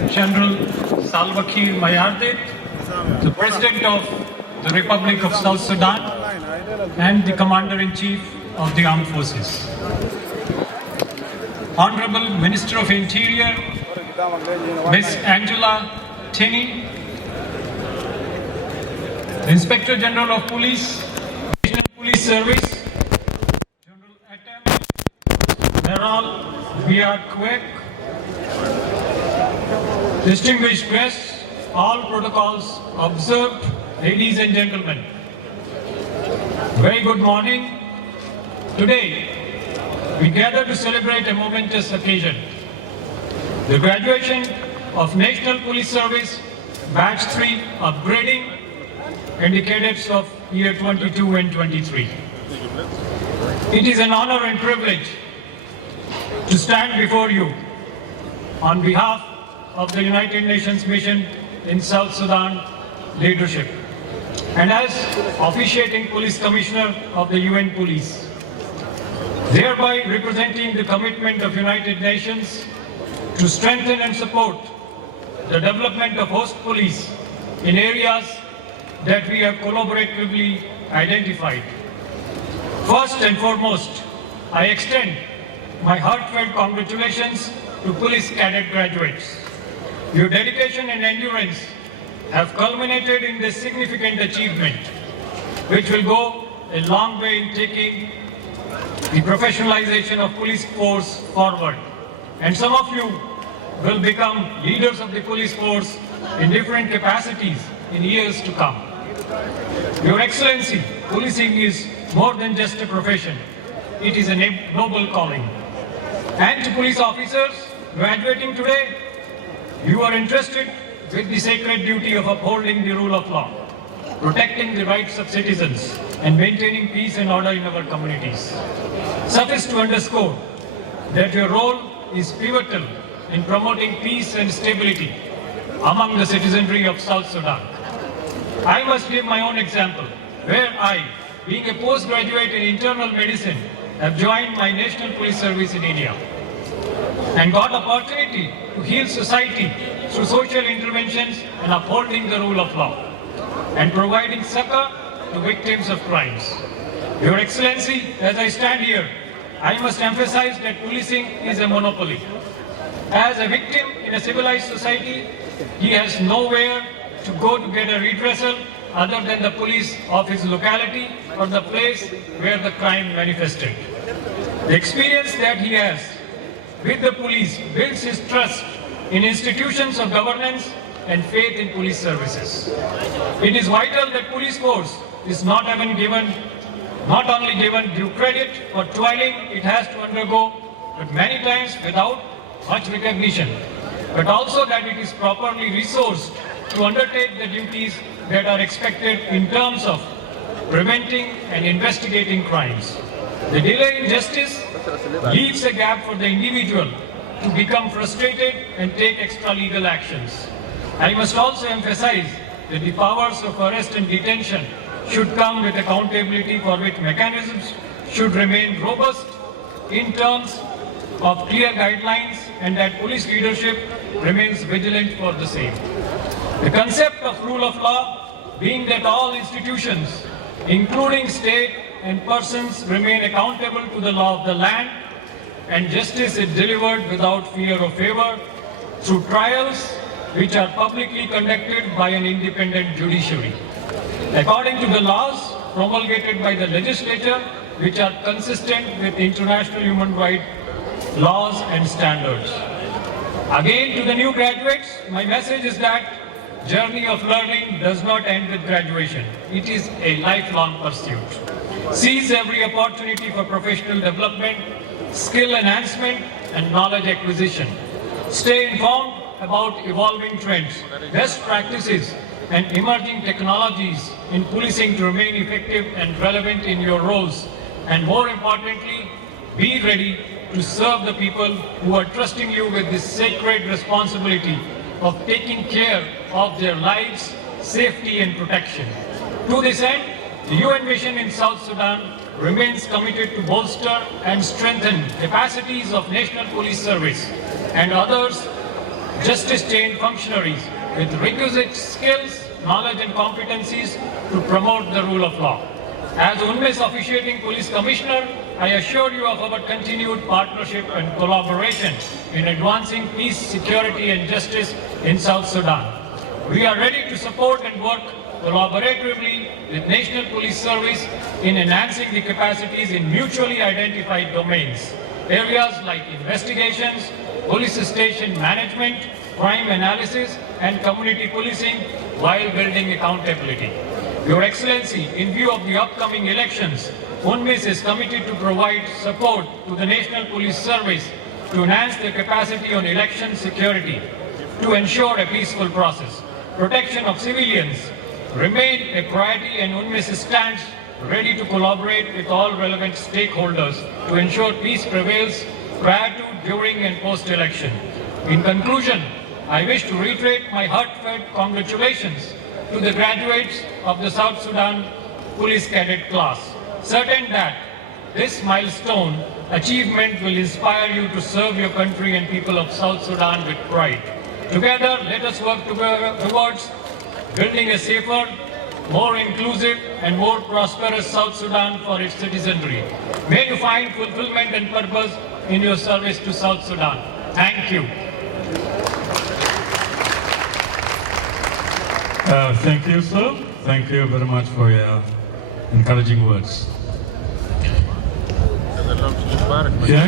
General Salva Kiir Mayardit, the President of the Republic of South Sudan, and the Commander-in-Chief of the Armed Forces. Honorable Minister of Interior, Ms. Angela Tinney, Inspector General of Police, National Police Service, General Atem Meral Biar-Kwek, distinguished guests, all protocols observed, ladies and gentlemen. Very good morning. Today, we gather to celebrate a momentous occasion. The graduation of National Police Service Batch 3 upgrading and the cadets of year 22 and 23. It is an honor and privilege to stand before you on behalf of the United Nations mission in South Sudan leadership and as officiating Police Commissioner of the UN Police, thereby representing the commitment of United Nations to strengthen and support the development of host police in areas that we have collaboratively identified. First and foremost, I extend my heartfelt congratulations to police cadet graduates. Your dedication and endurance have culminated in this significant achievement, which will go a long way in taking the professionalization of police force forward. And some of you will become leaders of the police force in different capacities in years to come. Your Excellency, policing is more than just a profession. It is a noble calling. And to police officers graduating today, you are entrusted with the sacred duty of upholding the rule of law, protecting the rights of citizens, and maintaining peace and order in our communities. Suffice to underscore that your role is pivotal in promoting peace and stability among the citizenry of South Sudan. I must give my own example, where I, being a postgraduate in internal medicine, have joined my National Police Service in India and got opportunity to heal society through social interventions and upholding the rule of law and providing succor to victims of crimes. Your Excellency, as I stand here, I must emphasize that policing is a monopoly. As a victim in a civilized society, he has nowhere to go to get a redressal other than the police of his locality or the place where the crime manifested. The experience that he has with the police builds his trust in institutions of governance and faith in police services. It is vital that police force is not only given due credit for toiling it has to undergo, but many times without much recognition, but also that it is properly resourced to undertake the duties that are expected in terms of preventing and investigating crimes. The delay in justice leaves a gap for the individual to become frustrated and take extra-legal actions. I must also emphasize that the powers of arrest and detention should come with accountability for which mechanisms should remain robust in terms of clear guidelines and that police leadership remains vigilant for the same. The concept of rule of law being that all institutions, including state and persons, remain accountable to the law of the land and justice is delivered without fear or favor through trials which are publicly conducted by an independent judiciary, according to the laws promulgated by the legislature which are consistent with international human rights laws and standards. Again, to the new graduates, my message is that journey of learning does not end with graduation. It is a lifelong pursuit. Seize every opportunity for professional development, skill enhancement, and knowledge acquisition. Stay informed about evolving trends, best practices, and emerging technologies in policing to remain effective and relevant in your roles. And more importantly, be ready to serve the people who are trusting you with this sacred responsibility of taking care of their lives, safety, and protection. To this end, the UN mission in South Sudan remains committed to bolster and strengthen capacities of National Police Service and others justice-trained functionaries with requisite skills, knowledge and competencies to promote the rule of law. As UNMIS officiating police commissioner, I assure you of our continued partnership and collaboration in advancing peace, security and justice in South Sudan. We are ready to support and work collaboratively with National Police Service in enhancing the capacities in mutually identified domains. Areas like investigations, police station management, crime analysis and community policing while building accountability. Your Excellency, in view of the upcoming elections, UNMIS is committed to provide support to the National Police Service to enhance their capacity on election security, to ensure a peaceful process. Protection of civilians remain a priority and UNMIS stands ready to collaborate with all relevant stakeholders to ensure peace prevails prior to, during and post-election. In conclusion, I wish to reiterate my heartfelt congratulations to the graduates of the South Sudan Police Cadet class, certain that this milestone achievement will inspire you to serve your country and people of South Sudan with pride. Together, let us work towards building a safer, more inclusive and more prosperous South Sudan for its citizenry. May you find fulfillment and purpose in your service to South Sudan. Thank you. Thank you, sir. Thank you very much for your encouraging words.